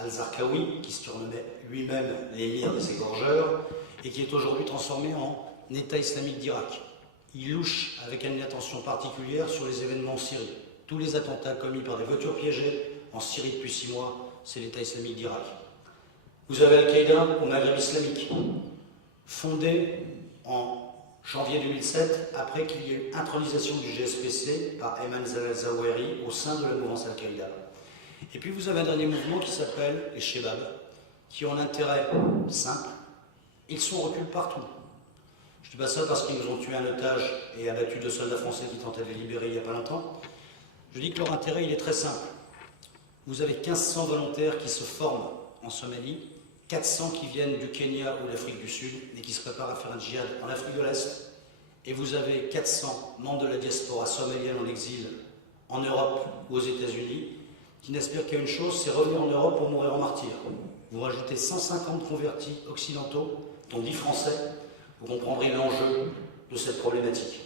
al-Zarqawi, qui se surnommait lui-même l'émir des égorgeurs, et qui est aujourd'hui transformé en État islamique d'Irak. Il louche avec une attention particulière sur les événements en Syrie. Tous les attentats commis par des voitures piégées en Syrie depuis 6 mois, c'est l'État islamique d'Irak. Vous avez Al-Qaïda au Maghreb islamique, fondé en janvier 2007, après qu'il y ait eu intronisation du GSPC par Ayman Zawahiri au sein de la mouvance Al-Qaïda. Et puis vous avez un dernier mouvement qui s'appelle les Shebab, qui ont un intérêt simple. Ils sont en recul partout. Je ne dis pas ça parce qu'ils nous ont tué un otage et abattu 2 soldats français qui tentaient de les libérer il n'y a pas longtemps. Je dis que leur intérêt, il est très simple. Vous avez 1500 volontaires qui se forment en Somalie, 400 qui viennent du Kenya ou de l'Afrique du Sud et qui se préparent à faire un djihad en Afrique de l'Est. Et vous avez 400 membres de la diaspora somalienne en exil en Europe ou aux États-Unis qui n'espèrent qu'à une chose, c'est revenir en Europe pour mourir en martyr. Vous rajoutez 150 convertis occidentaux, dont 10 Français, vous comprendrez l'enjeu de cette problématique.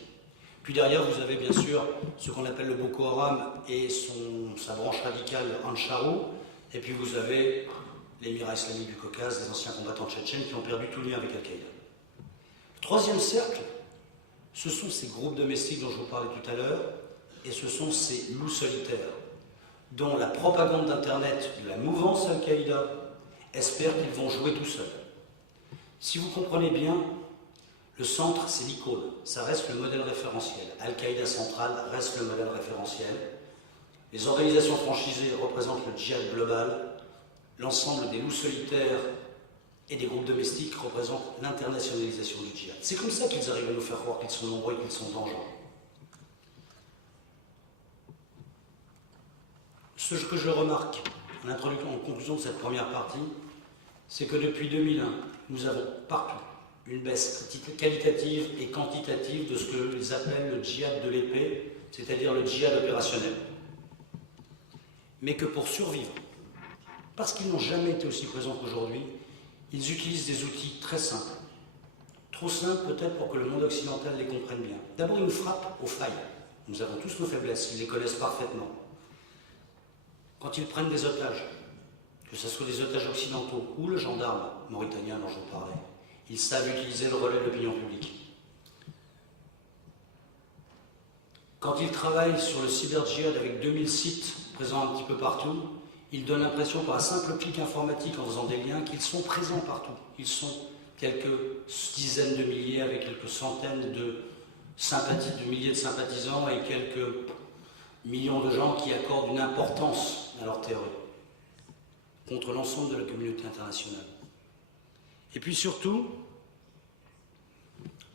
Puis derrière, vous avez bien sûr ce qu'on appelle le Boko Haram et sa branche radicale Ansharou. Et puis vous avez l'Émirat islamique du Caucase, des anciens combattants tchétchènes qui ont perdu tout lien avec Al-Qaïda. Le troisième cercle, ce sont ces groupes domestiques dont je vous parlais tout à l'heure, et ce sont ces loups solitaires, dont la propagande d'Internet de la mouvance Al-Qaïda espère qu'ils vont jouer tout seuls. Si vous comprenez bien, le centre, c'est l'icône, ça reste le modèle référentiel. Al-Qaïda central reste le modèle référentiel. Les organisations franchisées représentent le djihad global. L'ensemble des loups solitaires et des groupes domestiques représentent l'internationalisation du djihad. C'est comme ça qu'ils arrivent à nous faire croire qu'ils sont nombreux et qu'ils sont dangereux. Ce que je remarque en conclusion de cette première partie, c'est que depuis 2001, nous avons partout une baisse qualitative et quantitative de ce qu'ils appellent le djihad de l'épée, c'est-à-dire le djihad opérationnel. Mais que pour survivre, parce qu'ils n'ont jamais été aussi présents qu'aujourd'hui, ils utilisent des outils très simples. Trop simples peut-être pour que le monde occidental les comprenne bien. D'abord, ils nous frappent aux failles. Nous avons tous nos faiblesses, ils les connaissent parfaitement. Quand ils prennent des otages, que ce soit des otages occidentaux ou le gendarme mauritanien dont je vous parlais, ils savent utiliser le relais de l'opinion publique. Quand ils travaillent sur le cyber-djihad avec 2000 sites présents un petit peu partout, ils donnent l'impression par un simple clic informatique en faisant des liens qu'ils sont présents partout. Ils sont quelques dizaines de milliers avec quelques centaines de milliers de sympathisants et quelques millions de gens qui accordent une importance à leur théorie contre l'ensemble de la communauté internationale. Et puis surtout,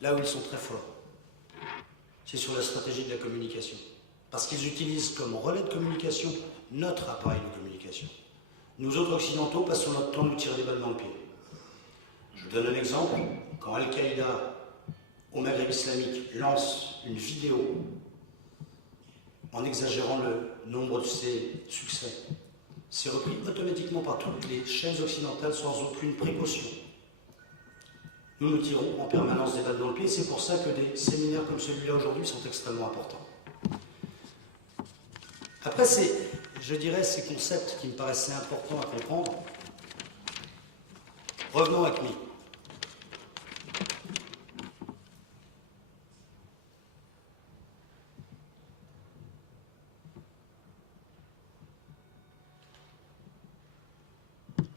là où ils sont très forts, c'est sur la stratégie de la communication. Parce qu'ils utilisent comme relais de communication notre appareil de communication. Nous autres occidentaux passons notre temps à nous tirer des balles dans le pied. Je vous donne un exemple. Quand Al-Qaïda au Maghreb islamique lance une vidéo en exagérant le nombre de ses succès, c'est repris automatiquement par toutes les chaînes occidentales sans aucune précaution. Nous nous tirons en permanence des balles dans le pied, c'est pour ça que des séminaires comme celui-là aujourd'hui sont extrêmement importants. Après, je dirais, ces concepts qui me paraissaient importants à comprendre. Revenons à ACMI.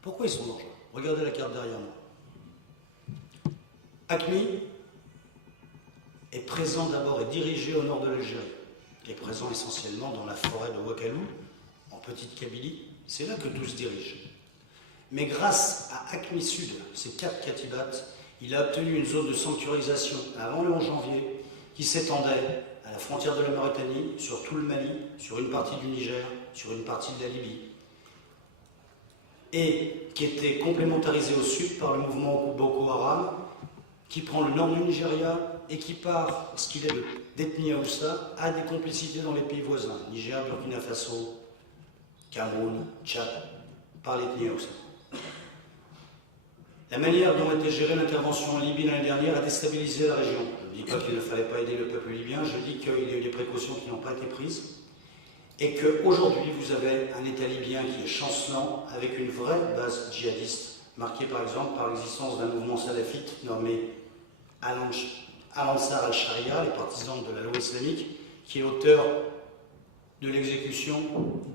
Pourquoi ils sont dangereux? Regardez la carte derrière moi. ACMI est présent d'abord et dirigé au nord de l'Algérie. Il est présent essentiellement dans la forêt de Ouakalou, en Petite Kabylie. C'est là que tout se dirige. Mais grâce à ACMI Sud, ces 4 katibats, il a obtenu une zone de sanctuarisation avant le 11 janvier qui s'étendait à la frontière de la Mauritanie, sur tout le Mali, sur une partie du Niger, sur une partie de la Libye, et qui était complémentarisé au sud par le mouvement Boko Haram, qui prend le nord du Nigeria et qui part, parce qu'il est d'ethnie Haoussa, a des complicités dans les pays voisins, Niger, Burkina Faso, Cameroun, Tchad, par l'ethnie Haoussa. La manière dont a été gérée l'intervention en Libye l'année dernière a déstabilisé la région. Je ne dis pas qu'il ne fallait pas aider le peuple libyen, je dis qu'il y a eu des précautions qui n'ont pas été prises. et qu'aujourd'hui vous avez un État libyen qui est chancelant avec une vraie base djihadiste, marquée par exemple par l'existence d'un mouvement salafite nommé Al-Ansar al-Sharia, les partisans de la loi islamique, qui est l'auteur de l'exécution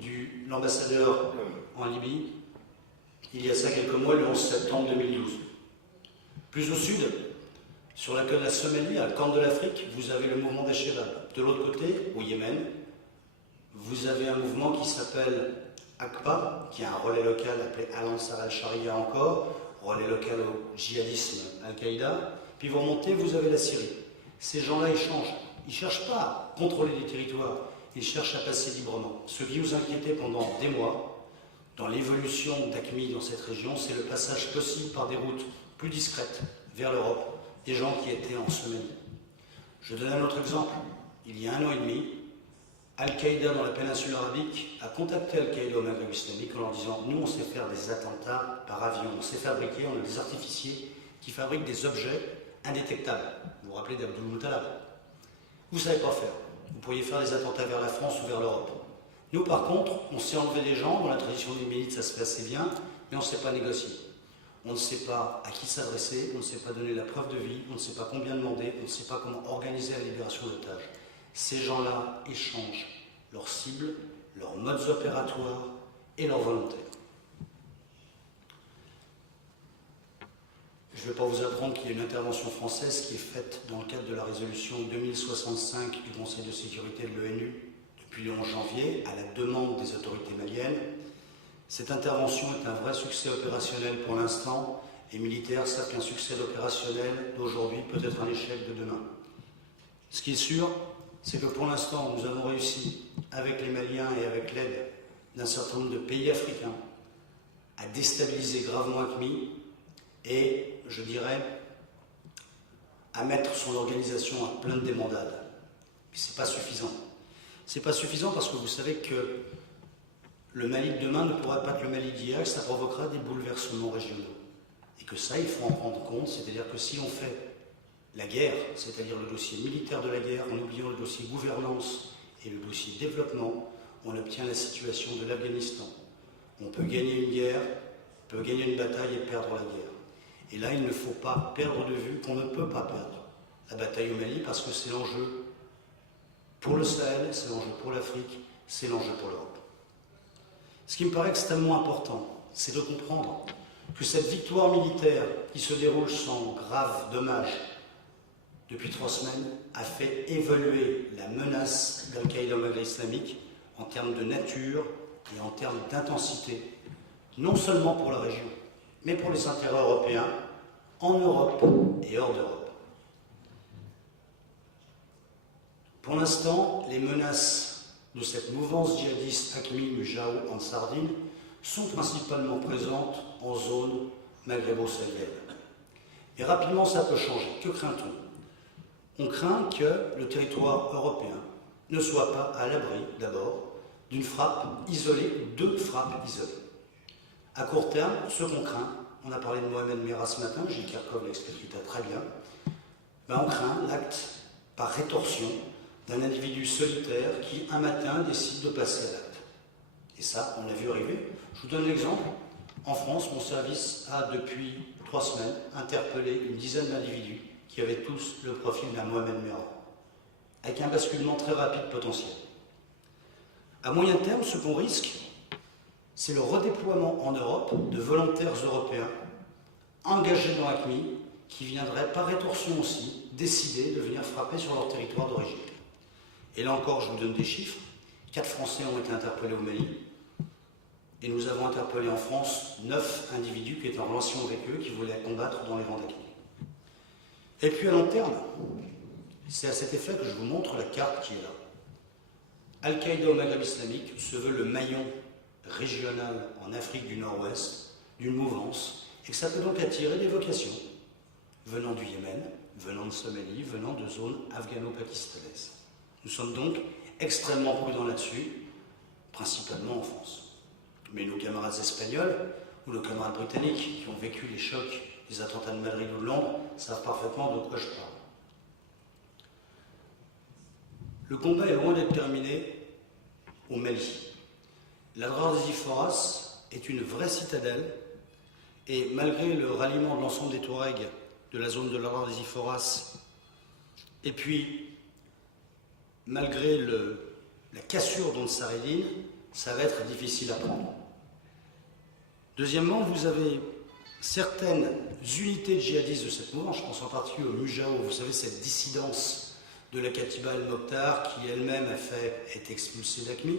de l'ambassadeur en Libye il y a ça quelques mois, le 11 septembre 2012. Plus au sud, sur la côte de la Somalie, à la Corne de l'Afrique, vous avez le mouvement des Shabab. De l'autre côté, au Yémen, vous avez un mouvement qui s'appelle AQPA, qui a un relais local appelé Al-Ansar al-Sharia encore, relais local au djihadisme Al-Qaïda. Puis vous remontez, vous avez la Syrie. Ces gens-là échangent. Ils ne cherchent pas à contrôler des territoires, ils cherchent à passer librement. Ce qui vous inquiétait pendant des mois, dans l'évolution d'AQMI dans cette région, c'est le passage possible par des routes plus discrètes vers l'Europe, des gens qui étaient en Somalie. Je donne un autre exemple. Il y a 1 an et demi, Al-Qaïda dans la péninsule arabique a contacté Al-Qaïda au Maghreb islamique en leur disant « Nous, on sait faire des attentats par avion, on sait fabriquer, on a des artificiers qui fabriquent des objets indétectables. » Vous vous rappelez d'Abdul Muttalab. Vous ne savez pas faire. Vous pourriez faire des attentats vers la France ou vers l'Europe. Nous, par contre, on sait enlever des gens, dans la tradition des milites, ça se fait assez bien, mais on ne sait pas négocier. On ne sait pas à qui s'adresser, on ne sait pas donner la preuve de vie, on ne sait pas combien demander, on ne sait pas comment organiser la libération d'otages. Ces gens-là échangent leurs cibles, leurs modes opératoires et leurs volontaires. Je ne vais pas vous apprendre qu'il y a une intervention française qui est faite dans le cadre de la résolution 2065 du Conseil de sécurité de l'ONU depuis le 11 janvier, à la demande des autorités maliennes. Cette intervention est un vrai succès opérationnel pour l'instant. Les militaires savent qu'un succès opérationnel d'aujourd'hui peut être un échec de demain. Ce qui est sûr, c'est que pour l'instant, nous avons réussi, avec les Maliens et avec l'aide d'un certain nombre de pays africains, à déstabiliser gravement AQMI et, je dirais, à mettre son organisation à plein de débandade. Mais ce n'est pas suffisant. Ce n'est pas suffisant parce que vous savez que le Mali de demain ne pourra pas être le Mali d'hier, ça provoquera des bouleversements régionaux. Et que ça, il faut en prendre compte, c'est-à-dire que si on fait la guerre, c'est-à-dire le dossier militaire de la guerre, en oubliant le dossier gouvernance et le dossier développement, on obtient la situation de l'Afghanistan. On peut gagner une guerre, on peut gagner une bataille et perdre la guerre. Et là, il ne faut pas perdre de vue qu'on ne peut pas perdre la bataille au Mali parce que c'est l'enjeu pour le Sahel, c'est l'enjeu pour l'Afrique, c'est l'enjeu pour l'Europe. Ce qui me paraît extrêmement important, c'est de comprendre que cette victoire militaire qui se déroule sans grave dommage depuis 3 semaines a fait évoluer la menace d'Al-Qaïda au Maghreb islamique en termes de nature et en termes d'intensité, non seulement pour la région, mais pour les intérêts européens, en Europe et hors d'Europe. Pour l'instant, les menaces de cette mouvance djihadiste AQMI Mujao en Sardine sont principalement présentes en zone maghrébo-sahélienne. Et rapidement, ça peut changer. Que craint-on? On craint que le territoire européen ne soit pas à l'abri, d'abord, d'une frappe isolée ou 2 frappes isolées. À court terme, ce qu'on craint, on a parlé de Mohamed Merah ce matin, Gilles Kerkhove l'explique très bien, on craint l'acte par rétorsion d'un individu solitaire qui, un matin, décide de passer à l'acte. Et ça, on l'a vu arriver. Je vous donne l'exemple. En France, mon service a, depuis 3 semaines, interpellé une dizaine d'individus qui avaient tous le profil d'un Mohamed Merah, avec un basculement très rapide potentiel. À moyen terme, ce qu'on risque, c'est le redéploiement en Europe de volontaires européens engagés dans AQMI qui viendraient, par rétorsion aussi, décider de venir frapper sur leur territoire d'origine. Et là encore, je vous donne des chiffres. 4 Français ont été interpellés au Mali. Et nous avons interpellé en France 9 individus qui étaient en relation avec eux, qui voulaient combattre dans les rangs d'AQMI. Et puis à long terme, c'est à cet effet que je vous montre la carte qui est là. Al-Qaïda au Maghreb islamique se veut le maillon régional en Afrique du Nord-Ouest d'une mouvance, et que ça peut donc attirer des vocations venant du Yémen, venant de Somalie, venant de zones afghano-pakistanaises. Nous sommes donc extrêmement prudents là-dessus, principalement en France. Mais nos camarades espagnols ou nos camarades britanniques qui ont vécu les chocs des attentats de Madrid ou de Londres savent parfaitement de quoi je parle. Le combat est loin d'être terminé au Mali. La Drare des Iforas est une vraie citadelle et malgré le ralliement de l'ensemble des Touaregs de la zone de la Drare des Iforas et puis malgré la cassure d'Ansaridine, ça va être difficile à prendre. Deuxièmement, vous avez certaines unités djihadistes de cette mouvance, je pense en particulier au Mujao, vous savez, cette dissidence de la Katiba el-Mokhtar qui elle-même est expulsée d'Aqmi.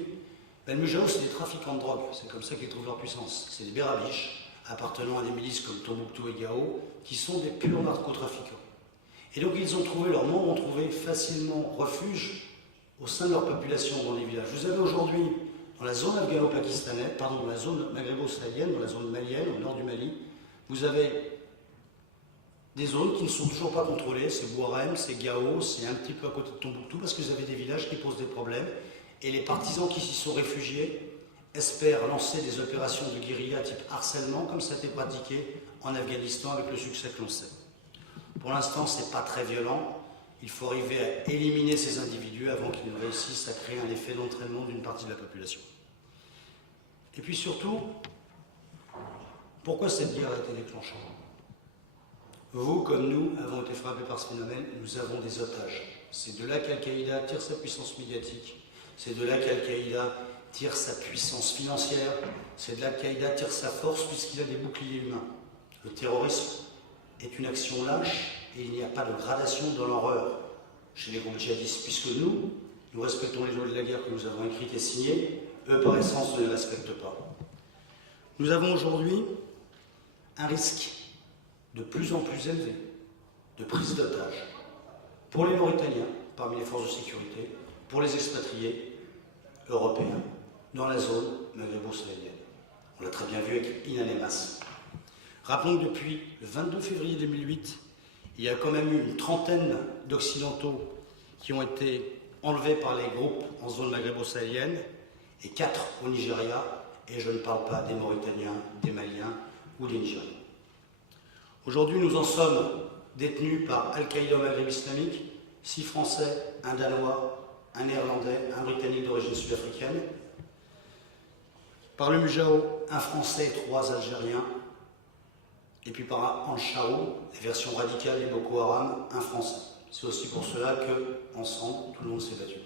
Le Mujao, c'est des trafiquants de drogue, c'est comme ça qu'ils trouvent leur puissance. C'est des bérabiches appartenant à des milices comme Tombouctou et Gao qui sont des purs narcotrafiquants. Et donc ils ont trouvé, leurs membres ont trouvé facilement refuge au sein de leur population dans les villages. Vous avez aujourd'hui, dans la zone afghano-pakistanaise, pardon, dans la zone maghrébo-sahélienne, dans la zone malienne, au nord du Mali, vous avez des zones qui ne sont toujours pas contrôlées, c'est Bouarem, c'est Gao, c'est un petit peu à côté de Tombouctou, parce que vous avez des villages qui posent des problèmes, et les partisans qui s'y sont réfugiés espèrent lancer des opérations de guérilla type harcèlement, comme ça a été pratiqué en Afghanistan avec le succès que l'on sait. Pour l'instant, ce n'est pas très violent. Il faut arriver à éliminer ces individus avant qu'ils ne réussissent à créer un effet d'entraînement d'une partie de la population. Et puis surtout, pourquoi cette guerre a été déclenchée? Vous, comme nous, avons été frappés par ce phénomène, nous avons des otages. C'est de là qu'Al-Qaïda tire sa puissance médiatique, c'est de là qu'Al-Qaïda tire sa puissance financière, c'est de là qu'Al-Qaïda tire sa force puisqu'il a des boucliers humains. Le terrorisme est une action lâche et il n'y a pas de gradation dans l'horreur chez les groupes djihadistes, puisque nous respectons les lois de la guerre que nous avons écrites et signées, eux par essence ne les respectent pas. Nous avons aujourd'hui un risque de plus en plus élevé de prise d'otages pour les Mauritaniens, parmi les forces de sécurité, pour les expatriés européens dans la zone maghrébo-sahélienne. On l'a très bien vu avec Inanemas. Rappelons que depuis le 22 février 2008, il y a quand même eu une trentaine d'Occidentaux qui ont été enlevés par les groupes en zone maghrébo-sahélienne et 4 au Nigeria, et je ne parle pas des Mauritaniens, des Maliens ou des Nigériens. Aujourd'hui, nous en sommes détenus par Al-Qaïda au Maghreb islamique, 6 Français, un Danois, un Néerlandais, un Britannique d'origine sud-africaine, par le Mujao, un Français et 3 Algériens, et puis par Anshao, les versions radicales des Boko Haram, un Français. C'est aussi pour cela qu'ensemble, tout le monde s'est battu.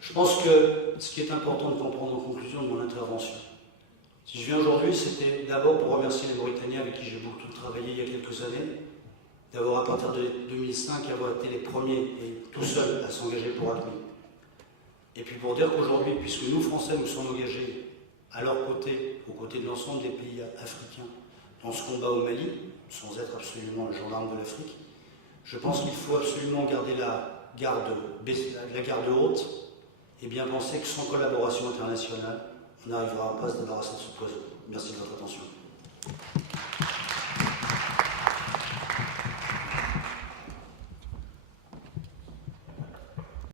Je pense que ce qui est important de comprendre en conclusion de mon intervention, si je viens aujourd'hui, c'était d'abord pour remercier les Mauritaniens avec qui j'ai beaucoup travaillé il y a quelques années, d'avoir à partir de 2005 avoir été les premiers et tout seuls à s'engager pour Aqmi. Et puis pour dire qu'aujourd'hui, puisque nous Français nous sommes engagés à leur côté, aux côtés de l'ensemble des pays africains, dans ce combat au Mali, sans être absolument le gendarme de l'Afrique, je pense qu'il faut absolument garder la garde haute et bien penser que sans collaboration internationale, on n'arrivera pas à se débarrasser de ce poison. Merci de votre attention.